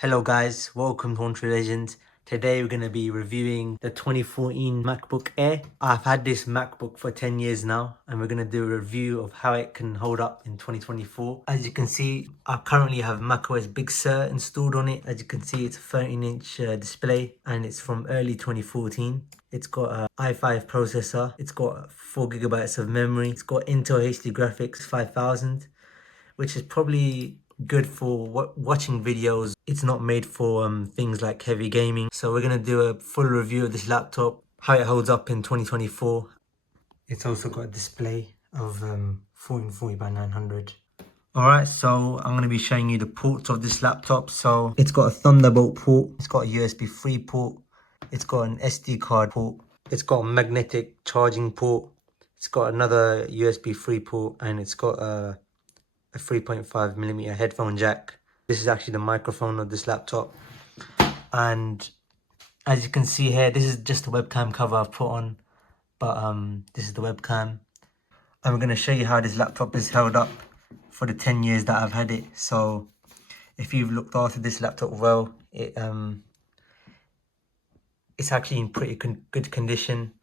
Hello guys, welcome to Country Legends. Today we're going to be reviewing the 2014 MacBook Air. I've had this MacBook for 10 years now and we're going to do a review of how it can hold up in 2024. As you can see, I currently have macOS Big Sur installed on it. As you can see, it's a 13-inch display and it's from early 2014. It's got an i5 processor, it's got 4GB of memory, it's got Intel HD Graphics 5000, which is probably good for watching videos. It's not made for things like heavy gaming. So we're going to do a full review of this laptop, how it holds up in 2024. It's also got a display of 1440 by 900. Alright, so I'm going to be showing you the ports of this laptop. So it's got a Thunderbolt port, it's got a USB 3 port, it's got an SD card port, it's got a magnetic charging port, it's got another USB 3 port, and it's got a 3.5mm headphone jack. This is actually the microphone of this laptop. And as you can see here, this is just the webcam cover I've put on, but this is the webcam. And we're going to show you how this laptop is held up for the 10 years that I've had it. So if you've looked after this laptop well, it's actually in pretty good condition.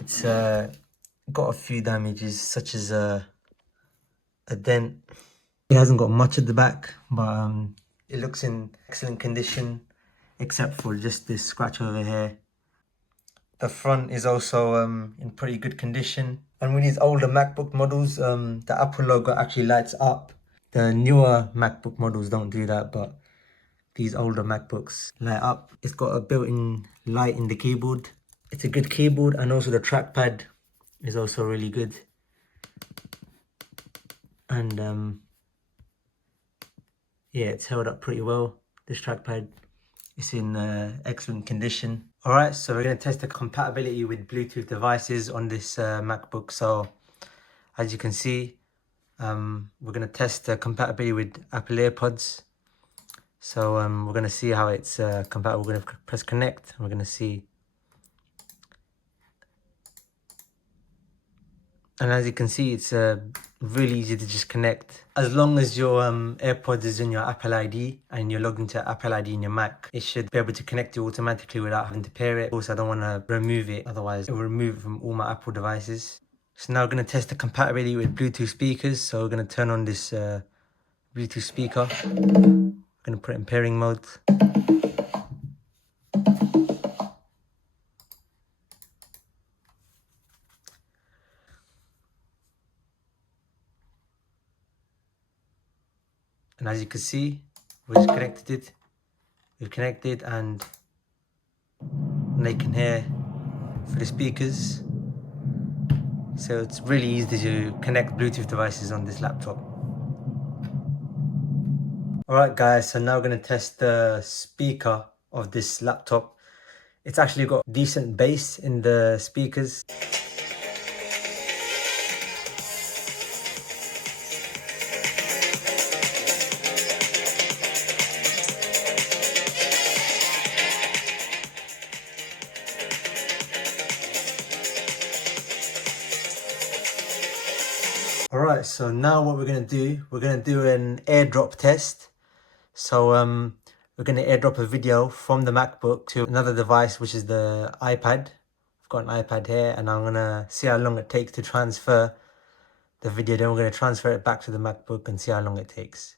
It's got a few damages, such as a dent. It hasn't got much at the back, but it looks in excellent condition, except for just this scratch over here. The front is also in pretty good condition. And with these older MacBook models, the Apple logo actually lights up. The newer MacBook models don't do that, but these older MacBooks light up. It's got a built-in light in the keyboard. It's a good keyboard, and also the trackpad is also really good. And yeah, it's held up pretty well. This trackpad is in excellent condition. Alright, so we're going to test the compatibility with Bluetooth devices on this MacBook. So as you can see, we're going to test the compatibility with Apple AirPods. So we're going to see how it's compatible. We're going to press connect and we're going to see. And as you can see, it's really easy to just connect. As long as your AirPods is in your Apple ID and you're logged into Apple ID in your Mac, it should be able to connect you automatically without having to pair it. Also, I don't want to remove it, otherwise it will remove it from all my Apple devices. So now we're going to test the compatibility with Bluetooth speakers. So we're going to turn on this Bluetooth speaker. I'm going to put it in pairing mode. And as you can see, we just connected it. We've connected, and they can hear for the speakers. So it's really easy to connect Bluetooth devices on this laptop. Alright guys, so now we're going to test the speaker of this laptop. It's actually got decent bass in the speakers. Alright, so now what we're going to do an AirDrop test. So we're going to AirDrop a video from the MacBook to another device, which is the iPad. I've got an iPad here, and I'm going to see how long it takes to transfer the video. Then we're going to transfer it back to the MacBook and see how long it takes.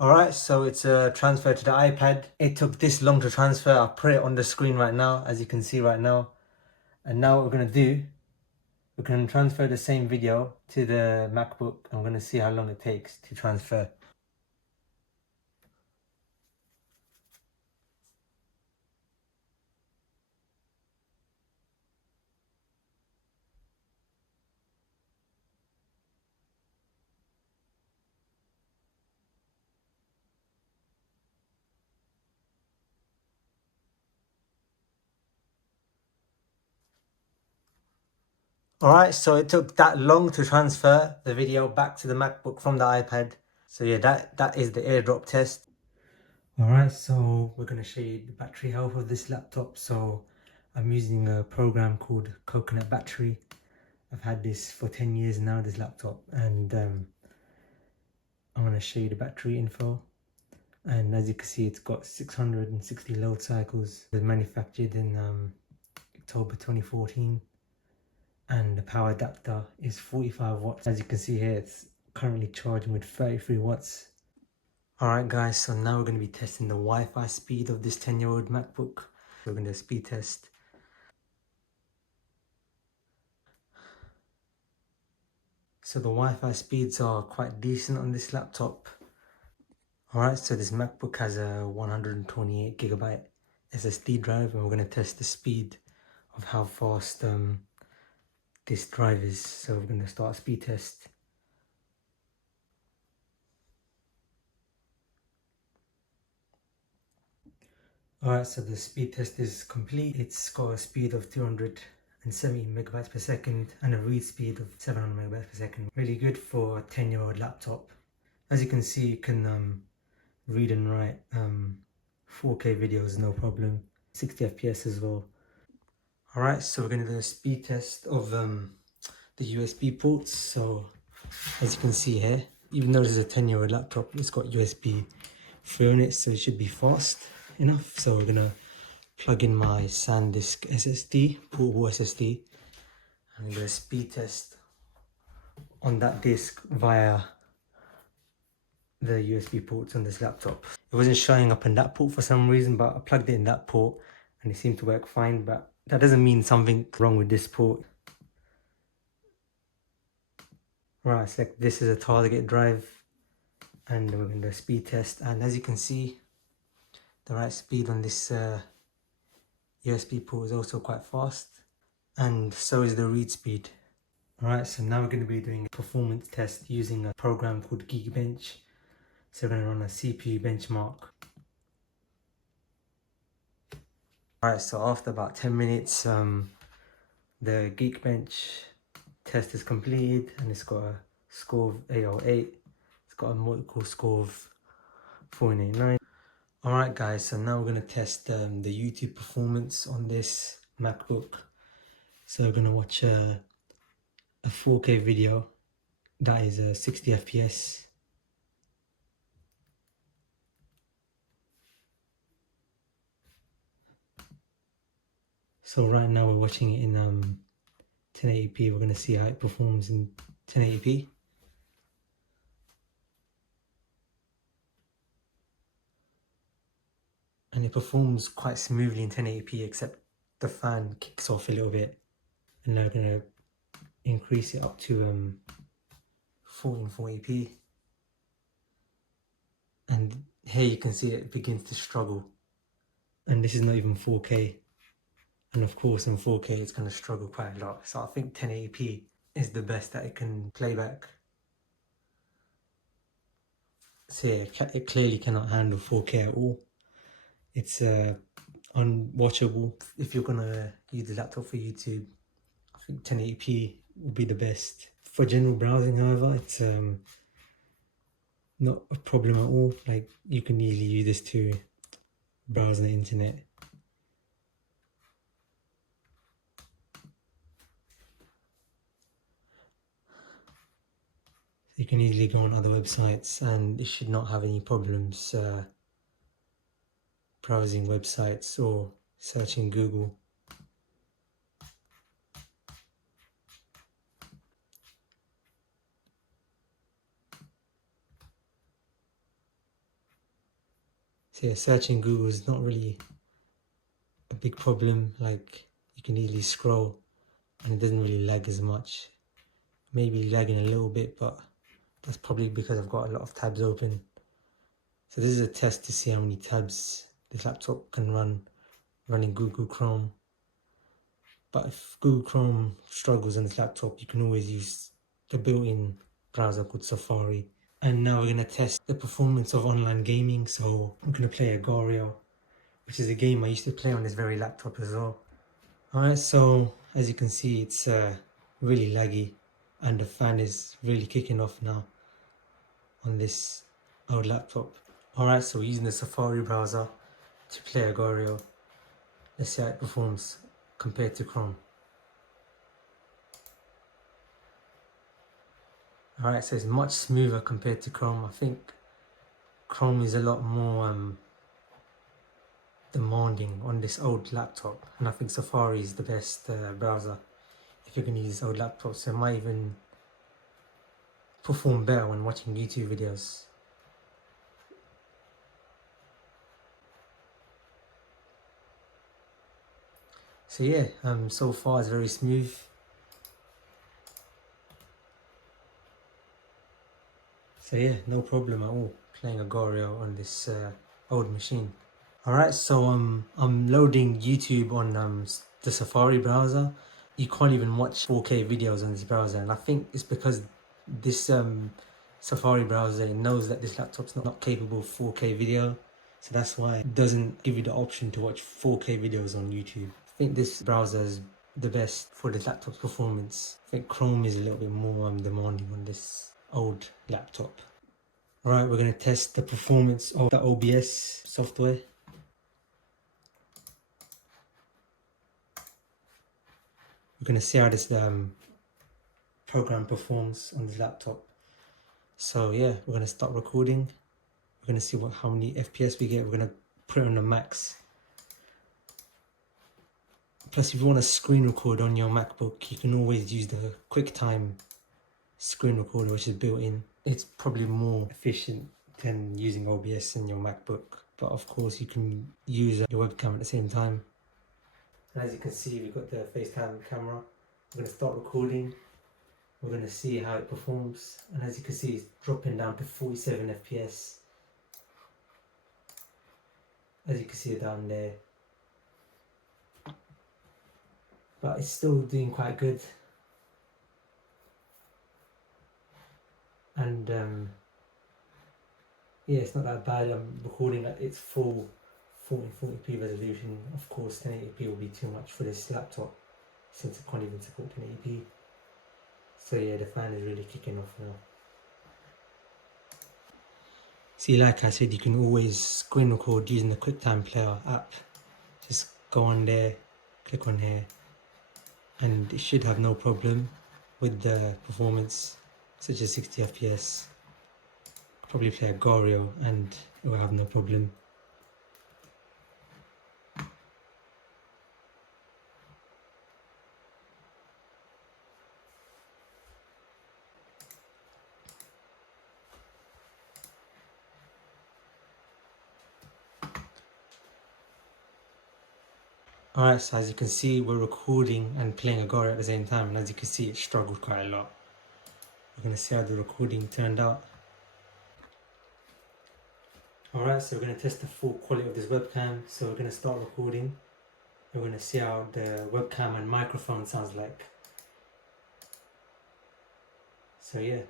Alright, so it's transferred to the iPad. It took this long to transfer. I'll put it on the screen right now, as you can see right now. And now what we're going to do, we're going to transfer the same video to the MacBook. I'm going to see how long it takes to transfer. Alright, so it took that long to transfer the video back to the MacBook from the iPad. So yeah, that is the AirDrop test. Alright, so we're going to show you the battery health of this laptop. So I'm using a program called Coconut Battery. I've had this for 10 years now, this laptop, and I'm going to show you the battery info. And as you can see, it's got 660 load cycles. It was manufactured in October 2014. And the power adapter is 45 watts. As you can see here, it's currently charging with 33 watts. Alright guys, so now we're going to be testing the Wi-Fi speed of this 10-year-old MacBook. We're going to do a speed test. So the Wi-Fi speeds are quite decent on this laptop. Alright, so this MacBook has a 128GB SSD drive, and we're going to test the speed of how fast this drive is. So we're going to start a speed test. Alright, so the speed test is complete. It's got a speed of 270 megabytes per second and a read speed of 700 megabytes per second. Really good for a 10-year-old laptop. As you can see, you can read and write 4K videos, no problem. 60 FPS as well. Alright, so we're going to do a speed test of the USB ports. So as you can see here, even though this is a 10-year-old laptop, it's got USB 3 on it, so it should be fast enough. So we're gonna plug in my SanDisk SSD, portable SSD, and I'm gonna speed test on that disk via the USB ports on this laptop. It wasn't showing up in that port for some reason, but I plugged it in that port and it seemed to work fine, but that doesn't mean something wrong with this port. Right, so this is a target drive, and we're going to do a speed test, and as you can see, the write speed on this USB port is also quite fast, and so is the read speed. Alright, so now we're going to be doing a performance test using a program called Geekbench. So we're going to run a CPU benchmark. Alright, so after about 10 minutes, the Geekbench test is completed, and it's got a score of 808. It's got a multiple score of 489. Alright guys, so now we're going to test the YouTube performance on this MacBook. So we're going to watch a 4K video that is 60 FPS. So right now we're watching it in 1080p. We're going to see how it performs in 1080p. And it performs quite smoothly in 1080p, except the fan kicks off a little bit. And now we're going to increase it up to 1440p. And here you can see it begins to struggle. And this is not even 4K. And of course in 4K it's going to struggle quite a lot. So I think 1080p is the best that it can play back. So yeah, it clearly cannot handle 4K at all. It's unwatchable. If you're gonna use the laptop for YouTube, I think 1080p would be the best. For general browsing, however, it's not a problem at all. Like, you can easily use this to browse the internet. You can easily go on other websites, and it should not have any problems browsing websites or searching Google. So yeah, searching Google is not really a big problem. Like, you can easily scroll and it doesn't really lag as much. Maybe lagging a little bit, but that's probably because I've got a lot of tabs open. So this is a test to see how many tabs this laptop can run running Google Chrome. But if Google Chrome struggles on this laptop, you can always use the built-in browser called Safari. And now we're going to test the performance of online gaming. So I'm going to play Agario, which is a game I used to play on this very laptop as well. Alright, so as you can see, it's really laggy, and the fan is really kicking off now on this old laptop. Alright, so we're using the Safari browser to play Agorio. Let's see how it performs compared to Chrome. Alright, so it's much smoother compared to Chrome. I think Chrome is a lot more demanding on this old laptop, and I think Safari is the best browser if you're going to use this old laptop, so it might even perform better when watching YouTube videos. So yeah, so far it's very smooth. So yeah, no problem at all playing Agorio on this old machine. Alright, so I'm loading YouTube on the Safari browser. You can't even watch 4K videos on this browser, and I think it's because this Safari browser knows that this laptop's not capable of 4K video, so that's why it doesn't give you the option to watch 4K videos on YouTube. I think this browser is the best for the laptop's performance. I think Chrome is a little bit more demanding on this old laptop. Alright, we're going to test the performance of the OBS software. We're going to see how this program performs on this laptop. So yeah, we're going to start recording. We're going to see how many FPS we get. We're going to put it on the max. Plus, if you want to screen record on your MacBook, you can always use the QuickTime screen recorder, which is built in. It's probably more efficient than using OBS in your MacBook, but of course you can use your webcam at the same time. And as you can see, we've got the FaceTime camera. We're going to start recording. We're going to see how it performs, and as you can see, it's dropping down to 47 FPS. As you can see down there, but it's still doing quite good. And yeah, it's not that bad. I'm recording at its full 1440p resolution. Of course 1080p will be too much for this laptop since it can't even support 1080p. So yeah, the fan is really kicking off now. See, like I said, you can always screen record using the QuickTime Player app. Just go on there, click on here, and it should have no problem with the performance, such as 60 FPS. Probably play Agorio and it will have no problem. Alright, so as you can see, we're recording and playing Agorio at the same time, and as you can see, it struggled quite a lot. We're going to see how the recording turned out. Alright, so we're going to test the full quality of this webcam. So we're going to start recording. We're going to see how the webcam and microphone sounds like. So yeah.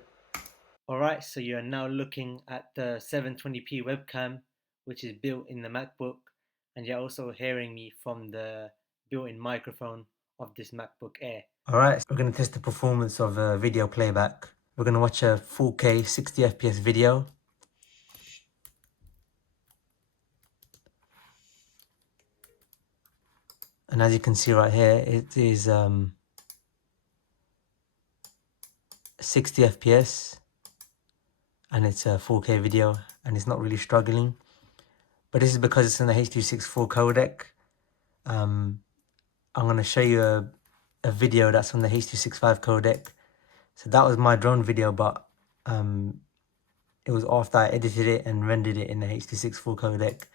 Alright, so you are now looking at the 720p webcam, which is built in the MacBook, and you're also hearing me from the built-in microphone of this MacBook Air. Alright, so we're going to test the performance of video playback. We're going to watch a 4K 60 FPS video. And as you can see right here, it is 60 FPS, and it's a 4K video, and it's not really struggling. But this is because it's in the H.264 codec. I'm going to show you a video that's on the H.265 codec. So that was my drone video, but it was after I edited it and rendered it in the H.264 codec.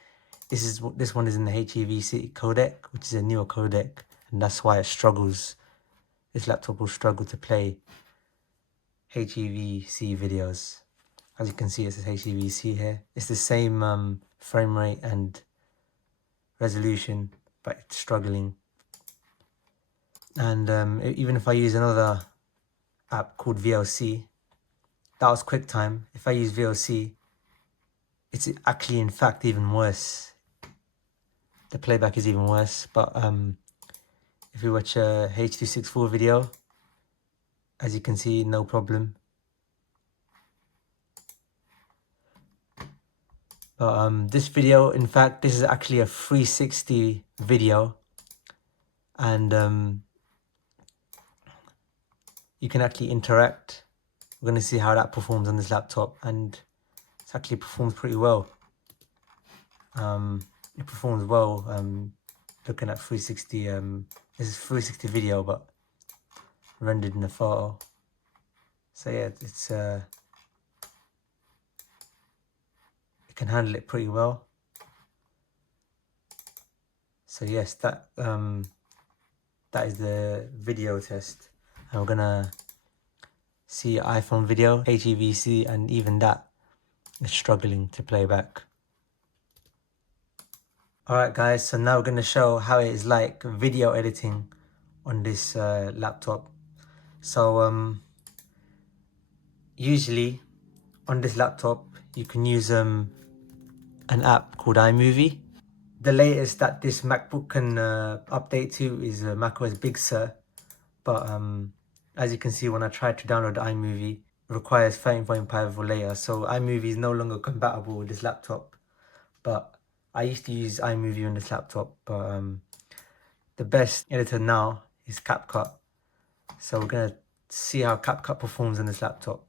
This one is in the HEVC codec, which is a newer codec, and that's why it struggles. This laptop will struggle to play HEVC videos. As you can see, it says HEVC here. It's the same frame rate and resolution, but it's struggling. And even if I use another app called VLC, that was QuickTime. If I use VLC, it's actually in fact even worse. The playback is even worse. But if you watch a H.264 video, As you can see, no problem. But this video, in fact, this is actually a 360 video, and you can actually interact. We're going to see how that performs on this laptop, and it actually performs pretty well. It performs well looking at 360. This is 360 video, but rendered in a photo. So yeah, it's it can handle it pretty well. So yes, that is the video test, and we're gonna see iPhone video, HEVC, and even that is struggling to play back. Alright guys, so now we're gonna show how it is like video editing on this laptop. So usually on this laptop you can use an app called iMovie. The latest that this MacBook can update to is macOS Big Sur, but as you can see, when I tried to download iMovie, it requires 13.5 or later, so iMovie is no longer compatible with this laptop. But I used to use iMovie on this laptop, but the best editor now is CapCut. So we're gonna see how CapCut performs on this laptop.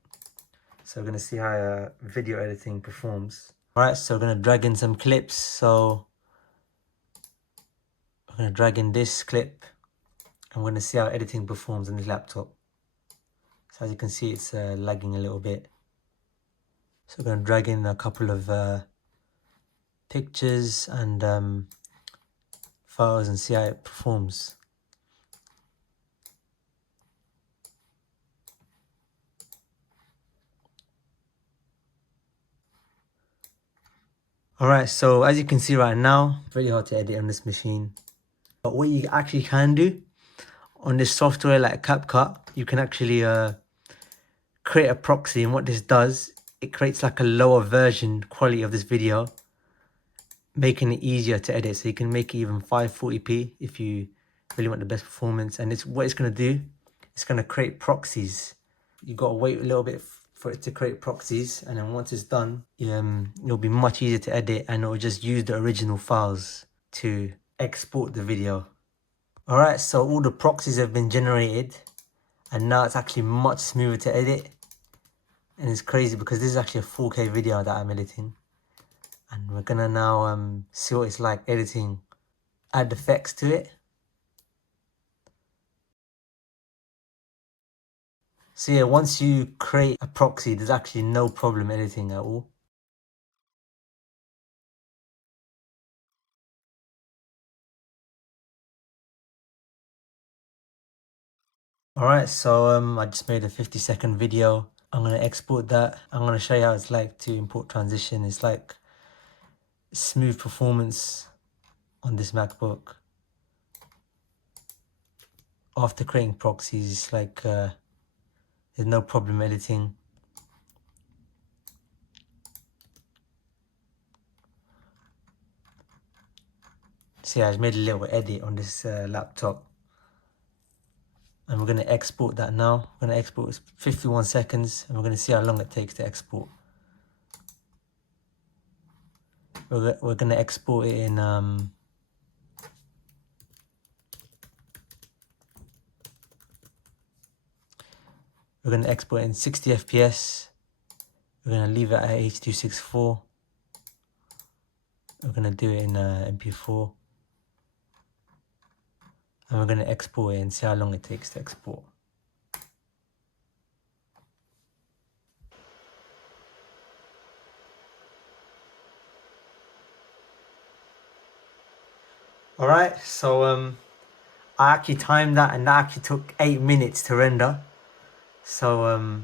So we're gonna see how video editing performs. Alright, so we're gonna drag in some clips. So I'm going to drag in this clip. I'm going to see how editing performs on this laptop. So as you can see, it's lagging a little bit. So we're going to drag in a couple of pictures and photos and see how it performs. Alright, so as you can see right now, very hard to edit on this machine. But what you actually can do on this software like CapCut, you can actually create a proxy, and what this does, it creates like a lower version quality of this video, making it easier to edit. So you can make it even 540p if you really want the best performance. And what it's going to do, it's going to create proxies. You got to wait a little bit for it to create proxies, and then once it's done, it'll be much easier to edit, and it'll just use the original files to export the video. Alright, so all the proxies have been generated, and now it's actually much smoother to edit. And it's crazy because this is actually a 4K video that I'm editing, and we're gonna now see what it's like editing, add effects to it. So yeah, once you create a proxy, there's actually no problem editing at all. Alright, so I just made a 50-second video. I'm gonna export that. I'm gonna show you how it's like to import transition. It's like smooth performance on this MacBook. After creating proxies, like there's no problem editing. So yeah, I just made a little edit on this laptop. And we're going to export that now. We're going to export 51 seconds, and we're going to see how long it takes to export. We're going to export it in we're going to export it in 60 FPS. We're going to leave it at H.264. We're going to do it in MP4. And we're going to export it and see how long it takes to export. Alright, so I actually timed that, and that actually took 8 minutes to render. So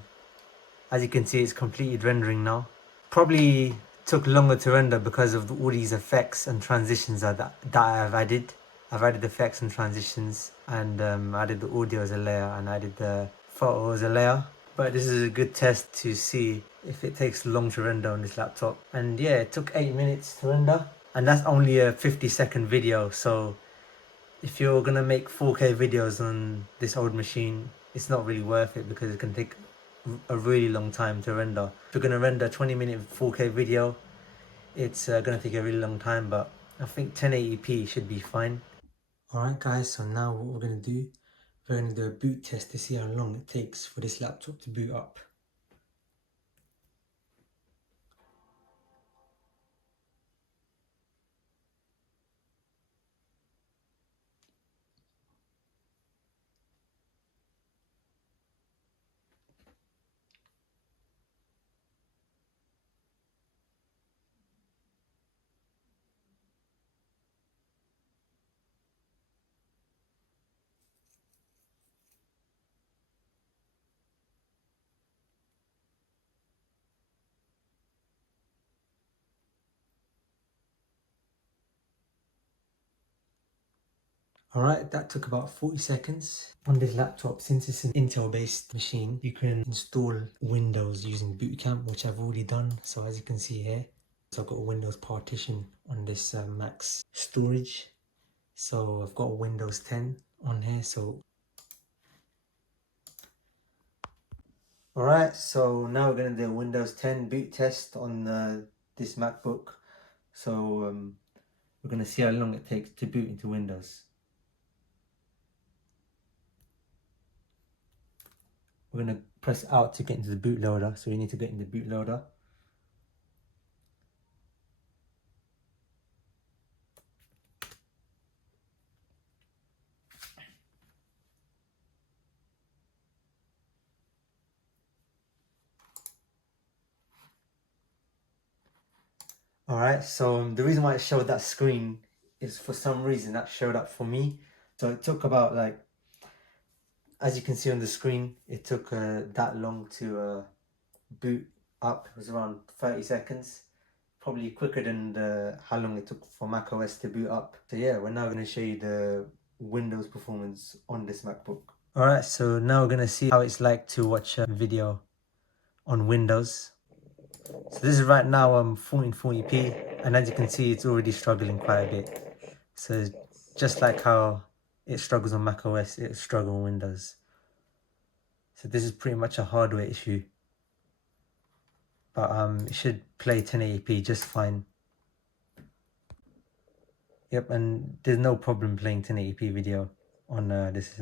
as you can see, it's completed rendering now. Probably took longer to render because of all these effects and transitions that I've added. I've added effects and transitions, and added the audio as a layer, and added the photo as a layer. But this is a good test to see if it takes long to render on this laptop. And yeah, it took 8 minutes to render, and that's only a 50-second video. So if you're gonna make 4K videos on this old machine, it's not really worth it because it can take a really long time to render. If you're going to render a 20-minute 4K video, it's going to take a really long time, but I think 1080p should be fine. Alright guys, so now what we're going to do, we're going to do a boot test to see how long it takes for this laptop to boot up. Alright, that took about 40 seconds. On this laptop, since it's an Intel based machine, you can install Windows using bootcamp, which I've already done. So as you can see here, so I've got a Windows partition on this Mac's storage. So I've got Windows 10 on here. So alright, so now we're going to do a Windows 10 boot test on this MacBook. So we're going to see how long it takes to boot into Windows. We're going to press out to get into the bootloader. So we need to get in the bootloader. Alright, so the reason why it showed that screen is for some reason that showed up for me. So it took about, like, as you can see on the screen, it took that long to boot up. It was around 30 seconds. Probably quicker than how long it took for macOS to boot up. So yeah, we're now going to show you the Windows performance on this MacBook. Alright, so now we're going to see how it's like to watch a video on Windows. So this is right now 1440p, and as you can see, it's already struggling quite a bit. So just like how it struggles on macOS, it'll struggle on Windows. So this is pretty much a hardware issue, but it should play 1080p just fine. Yep, and there's no problem playing 1080p video on this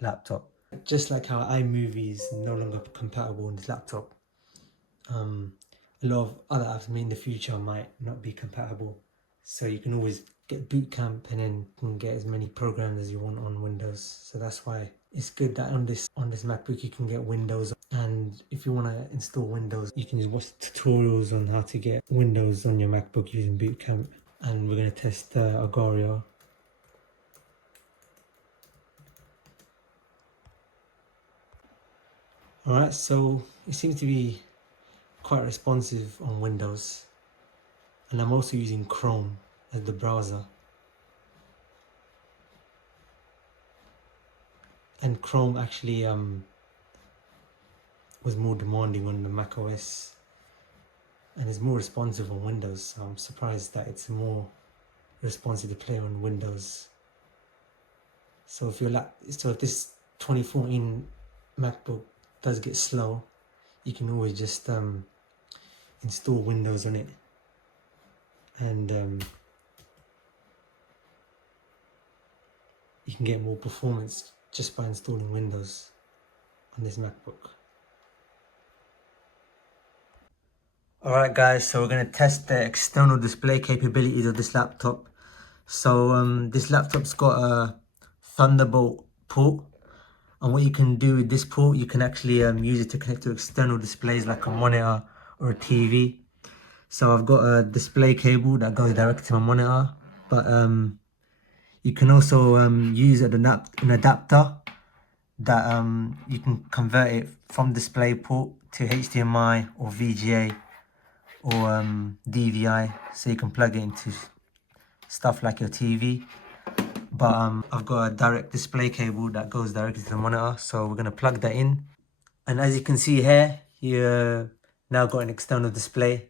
laptop. Just like how iMovie is no longer compatible on this laptop, a lot of other apps in the future might not be compatible. So you can always get bootcamp and then you can get as many programs as you want on Windows. So that's why it's good that on this MacBook you can get Windows. And if you want to install Windows, you can just watch tutorials on how to get Windows on your MacBook using bootcamp. And we're going to test Agario. Alright, so it seems to be quite responsive on Windows, and I'm also using Chrome as the browser, and Chrome actually was more demanding on the macOS and is more responsive on Windows, so I'm surprised that it's more responsive to play on Windows. So if this 2014 MacBook does get slow, you can always just install Windows on it, and you can get more performance just by installing Windows on this MacBook. Alright guys, so we're going to test the external display capabilities of this laptop. So this laptop's got a Thunderbolt port, and what you can do with this port, you can actually use it to connect to external displays like a monitor or a TV. So I've got a display cable that goes directly to my monitor, but you can also use an adapter that you can convert it from display port to HDMI or VGA or DVI, so you can plug it into stuff like your TV. But I've got a direct display cable that goes directly to the monitor, so we're going to plug that in. And as you can see here, you now got an external display,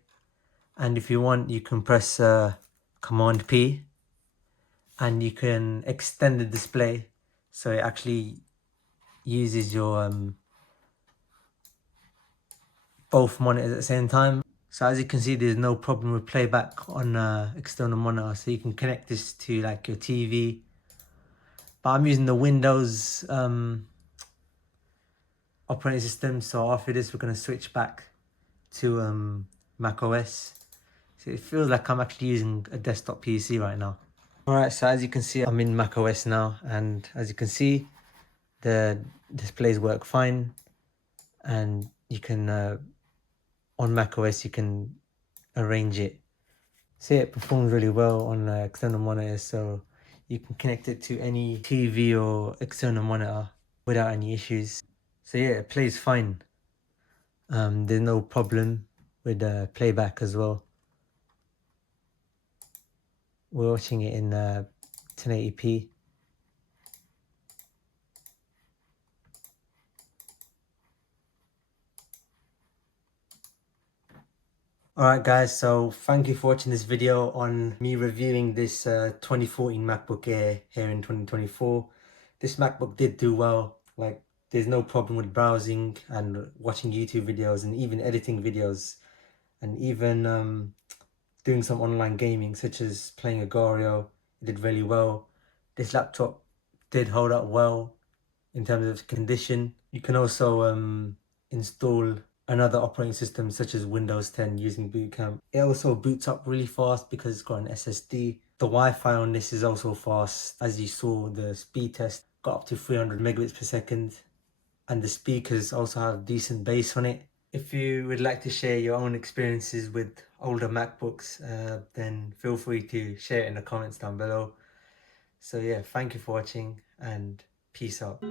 and if you want, you can press Command P and you can extend the display, so it actually uses your both monitors at the same time. So as you can see, there's no problem with playback on external monitor, so you can connect this to like your TV. But I'm using the Windows operating system, so after this we're going to switch back to Mac OS. So it feels like I'm actually using a desktop PC right now. Alright, so as you can see, I'm in Mac OS now, and as you can see, the displays work fine, and you can on Mac OS you can arrange it. So yeah, it performs really well on external monitors, so you can connect it to any TV or external monitor without any issues. So yeah, it plays fine. There's no problem with playback as well. We're watching it in 1080p. Alright guys, so thank you for watching this video on me reviewing this 2014 MacBook Air here in 2024. This MacBook did do well. Like, there's no problem with browsing and watching YouTube videos and even editing videos, and even doing some online gaming such as playing Agorio. It did really well. This laptop did hold up well in terms of condition. You can also install another operating system such as Windows 10 using bootcamp. It also boots up really fast because it's got an SSD. The Wi-Fi on this is also fast. As you saw, the speed test got up to 300 megabits per second, and the speakers also have decent bass on it. If you would like to share your own experiences with older MacBooks, then feel free to share it in the comments down below. So yeah, thank you for watching and peace out.